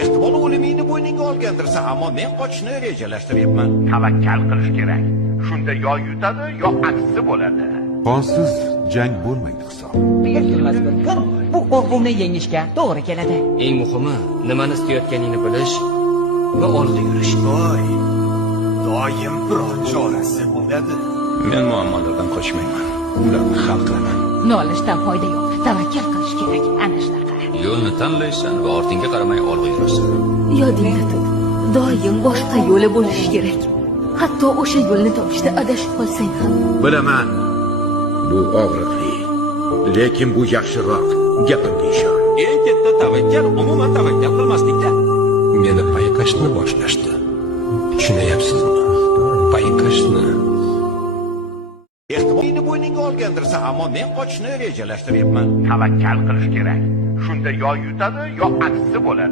Ehtimol o'limingni bo'yningga olgandirsa, ammo men qochishni rejalashtiryapman. Tavakkal qilish kerak. Shunda yo yutadi, yo aksi bo'ladi. Qonsiz jang bo'lmaydi hisob. Yilmaz bir kun bu qo'rquvni yengishga to'g'ri keladi. Eng muhimi, nimani istayotganingni bilish va olg'a yurish. Doim biror chorasi bo'ladi. Men muammolardan qochmayman. Ularni hal qilaman. Nolishdan foyda yo'q. Tavakkal qilish kerak. Ana shunaqa. Yo'lni tanlaysan va ortingga qaramay olg'a yurasan. Yodingda tut. Doim boshqa yo'li bo'lishi kerak. Hatto o'sha yo'lni topishda adashib qolsang ham. Bilaman. Bu og'riqli. Lekin bu yaxshiroq. Gapimga ishon. Eng katta tavakkal umuman tavakkal qilmaslikda. Meni payqashni boshlashdi. Tushunyapsizmi? Payqashni. Ehtimol o'limingni bo'yningga olgandirsa, ammo men qochishni rejalashtiryapman. Tavakkal qilish kerak. Shunda yo yutadi, yo aksi bo'ladi.